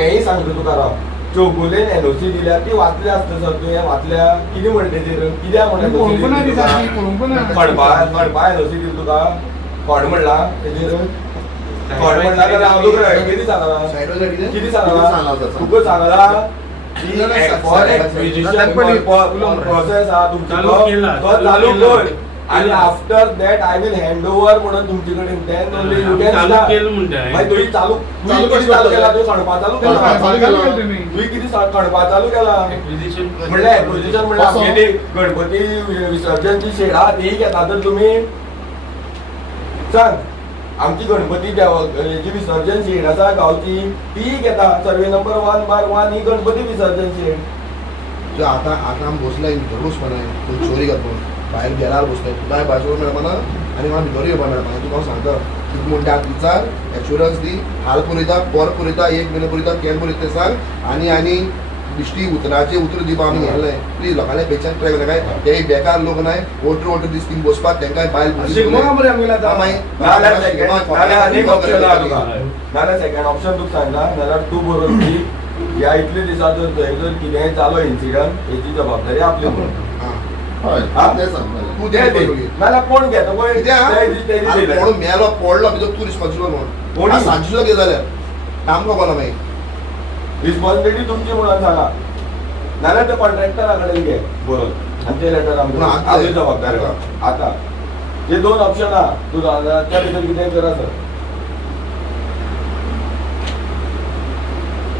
तेही सांगतो तुका राव. चौगुलेन एनओसी दिल्या ती वाचल्या असतं सर तुवें वाचल्या कितें म्हणटा तेजेर कित्याक खडपा एनओसी दिली तुका खड म्हणला तेजेर खड म्हणला जाल्यार हांव तुका कितें सांगला तुका सांगला प्रोसेस हा तुमचो तो चालू कर आणि after that I will hand over म्हणून तुमचे कडेन then only you can start. तुवें चालू केला तुवें खडपा चालू केला तुवें कितें खडपा चालू केला म्हणल्यार एक्विजिशन म्हणल्यार आमगे गणपती विसर्जनची शेड आहा ती घेता तर तुमी सांग. आमची गणपती हेची विसर्जन शेड आसा गांवची ती घेता सर्वे नंबर 1/1 ही गणपती विसर्जन शेड. आता आम बसलाय धरूच म्हणाय तू चोरी करतो भायर गेल्यार बसताय तुका भाजवून मेळपाना आनी म्हाका भितर येवपा मेळपाना. तुका हांव सांगता तूं म्हणटा विचार एश्युरन्स दी हाल पुरयता पर पुरयता 1 म्हयनो पुरयता केन्ना पुरयता तें सांग. आनी दिश्टी उतराचे उतर दिवपा आमी गेल्ले प्लीज लोकांले पेचेंट ट्राय करनाकाय ते बेकार लोक नाय ओटर दीस थिंग बसपाक तेंकाय बायल नाल्यार सेकंड ऑप्शन तुका सांगला नाल्यार तूं बरोवन दी ह्या इतले दिसा जर थंय जर कितेंय जालो इन्सिडंट हेची जबाबदारी आपली म्हणून नाल्यार कोण घेता पळय मेलो पडलो भितर तूं रिस्पॉन्सिबल म्हणून सांजे सुद्दां कितें जाल्यार काम कळना मागीर रिस्पॉन्सिबिलिटी तुमची म्हणून सांगा नाल्यार त्या कॉन्ट्रॅक्टरा कडेन घे बरोवन आनी ते लेटर आमची जबाबदारी आता हे 2 ऑप्शन आहा तूं त्या भितर कितेंय करा सर.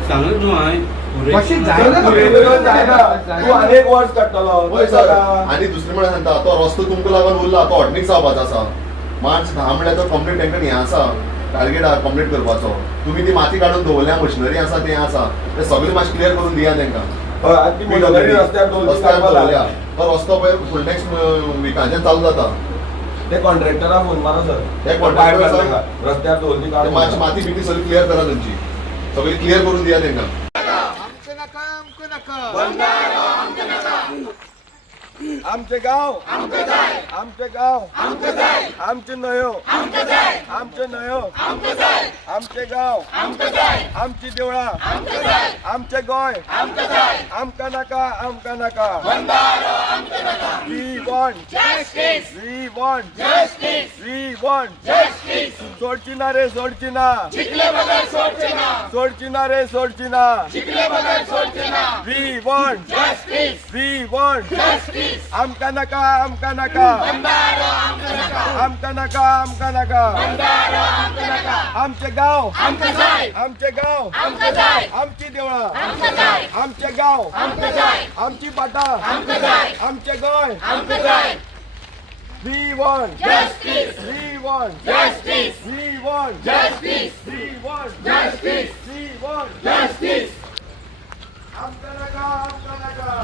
सांगून तू तू अनेक वर्स काडटलो आणि दुसरे म्हळ्यार सांगता तो रस्तो तुमकां लागून उरला तो हॉटमिक्स जावपाचो आसा मार्च 10 म्हणल्यार तो कंप्लीट तांकां हें आसा टार्गेट आहा कंप्लीट करपाचो. तुमी ती माती काडून दवरल्या मशिनरी आसा तें आसा ते सगळें मातशें क्लियर करून दिया तांकां. तो रस्तो पळय फूल टॅक्स विकांच्यान चालू जाता ते कॉन्ट्रॅक्टराक फोन मारा सर ते कॉन्ट्रॅक्टर रस्त्यार दवरली मातशी माती बिती सगळी क्लियर करा तांची सगळी क्लियर करून दिया तांकां. आमचे गाव आमचे गाव आमचे न्हंयो आमचे गाव आमची देवळां आमचे गोंय आमकां नाका वी वॉन्ट सोडची ना रे सोडची ना वी वॉन्ट आमकां नाका आमचे गाव आमची देवळां आमचे गाव आमची पाटा आमचे Goa We want justice. We want justice. We want justice. We want justice. We want justice.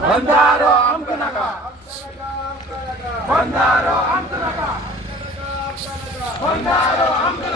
Bandaro amkanaka. Bandaro amkanaka.